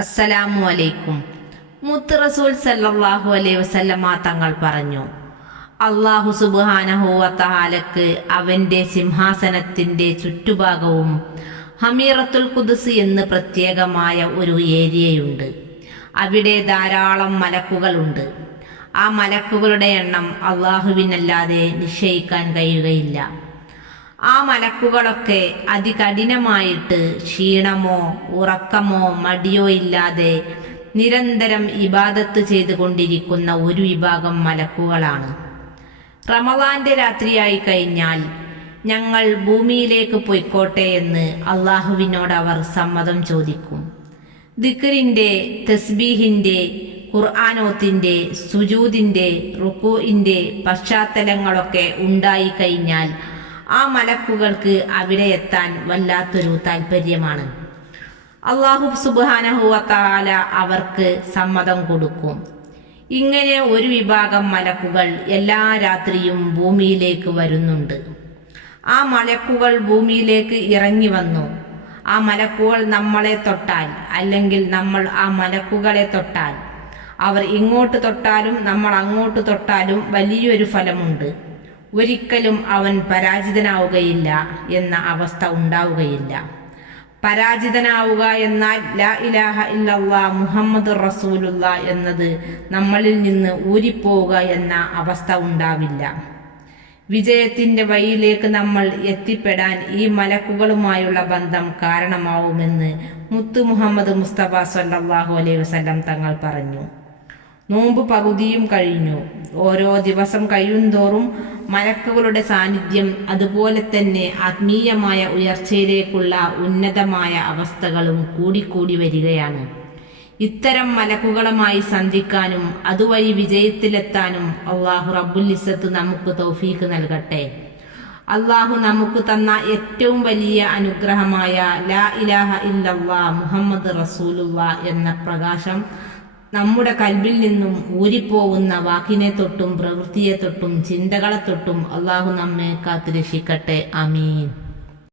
അസ്സലാമു അലൈക്കും. മുത്ത് റസൂൽ സല്ലല്ലാഹു അലൈഹി വസല്ലമ തങ്ങൾ പറഞ്ഞു, അല്ലാഹു സുബ്ഹാനഹു വ തആലക്ക് അവന്റെ സിംഹാസനത്തിന്റെ ചുറ്റുഭാഗവും ഹമീറത്തുൽ ഖുദ്സ് എന്ന് പ്രത്യേകമായ ഒരു ഏരിയയുണ്ട്. അവിടെ ധാരാളം മലക്കുകളുണ്ട്. ആ മലക്കുകളുടെ എണ്ണം അള്ളാഹുവിനല്ലാതെ നിശ്ചയിക്കാൻ കഴിയുകയില്ല. ആ മലക്കുകളൊക്കെ അതികഠിനമായിട്ട് ക്ഷീണമോ ഉറക്കമോ മടിയോ ഇല്ലാതെ നിരന്തരം ഇബാദത്ത് ചെയ്തുകൊണ്ടിരിക്കുന്ന ഒരു വിഭാഗം മലക്കുകളാണ്. റമളാന്റെ രാത്രിയായി കഴിഞ്ഞാൽ ഞങ്ങൾ ഭൂമിയിലേക്ക് പൊയ്ക്കോട്ടെ എന്ന് അള്ളാഹുവിനോട് അവർ സമ്മതം ചോദിക്കും. ദിക്റിന്റെ, തസ്ബീഹിന്റെ, ഖുർആനോത്തിന്റെ, സുജൂദിന്റെ, റുകൂഇന്റെ പശ്ചാത്തലങ്ങളൊക്കെ ഉണ്ടായി കഴിഞ്ഞാൽ ആ മലക്കുകൾക്ക് അവിടെ എത്താൻ വല്ലാത്തൊരു താല്പര്യമാണ്. അല്ലാഹു സുബ്ഹാനഹു വ തആല അവർക്ക് സമ്മതം കൊടുക്കും. ഇങ്ങനെ ഒരു വിഭാഗം മലക്കുകൾ എല്ലാ രാത്രിയും ഭൂമിയിലേക്ക് വരുന്നുണ്ട്. ആ മലക്കുകൾ ഭൂമിയിലേക്ക് ഇറങ്ങി വന്നു. ആ മലക്കുകൾ നമ്മളെ തൊട്ടാൽ, അല്ലെങ്കിൽ നമ്മൾ ആ മലക്കുകളെ തൊട്ടാൽ, അവർ ഇങ്ങോട്ട് തൊട്ടാലും നമ്മൾ അങ്ങോട്ട് തൊട്ടാലും വലിയൊരു ഫലമുണ്ട്. ഒരിക്കലും അവൻ പരാജിതനാവുകയില്ല എന്ന അവസ്ഥ ഉണ്ടാവുകയില്ല. പരാജിതനാവുക എന്നാൽ ലാ ഇലാഹ ഇല്ലല്ലാഹ് മുഹമ്മദുർ റസൂലുള്ളാഹ് എന്നത് നമ്മളിൽ നിന്ന് ഊരിപ്പോവുക എന്ന അവസ്ഥ ഉണ്ടാവില്ല. വിജയത്തിന്റെ വഴിയിലേക്ക് നമ്മൾ എത്തിപ്പെടാൻ ഈ മലക്കുകളുമായുള്ള ബന്ധം കാരണമാവുമെന്ന് മുത്തു മുഹമ്മദ് മുസ്തഫ സല്ലല്ലാഹു അലൈഹി വസല്ലം തങ്ങൾ പറഞ്ഞു. നോമ്പ് പകുതിയും കഴിഞ്ഞു. ഓരോ ദിവസം കഴിയുന്തോറും മലക്കുകളുടെ സാന്നിധ്യം, അതുപോലെ തന്നെ ആത്മീയമായ ഉയർച്ചയിലേക്കുള്ള ഉന്നതമായ അവസ്ഥകളും കൂടിക്കൂടി വരികയാണ്. ഇത്തരം മലക്കുകളുമായി സന്ധിക്കാനും അതുവഴി വിജയത്തിലെത്താനും അള്ളാഹു റബ്ബുൽ ഇസ്സത്ത് നമുക്ക് തൗഫീഖ് നൽകട്ടെ. അള്ളാഹു നമുക്ക് തന്ന ഏറ്റവും വലിയ അനുഗ്രഹമായ ലാ ഇലാഹ ഇല്ലല്ലാഹ് മുഹമ്മദ് റസൂലുള്ളാഹ് എന്ന പ്രകാശം നമ്മുടെ കൽബിൽ നിന്നും ഊരിപ്പോകുന്ന വാക്കിനെ തൊട്ടും പ്രവൃത്തിയെ തൊട്ടും ചിന്തകളെ തൊട്ടും അള്ളാഹു നമ്മെ കാത്തുരക്ഷിക്കട്ടെ. ആമീൻ.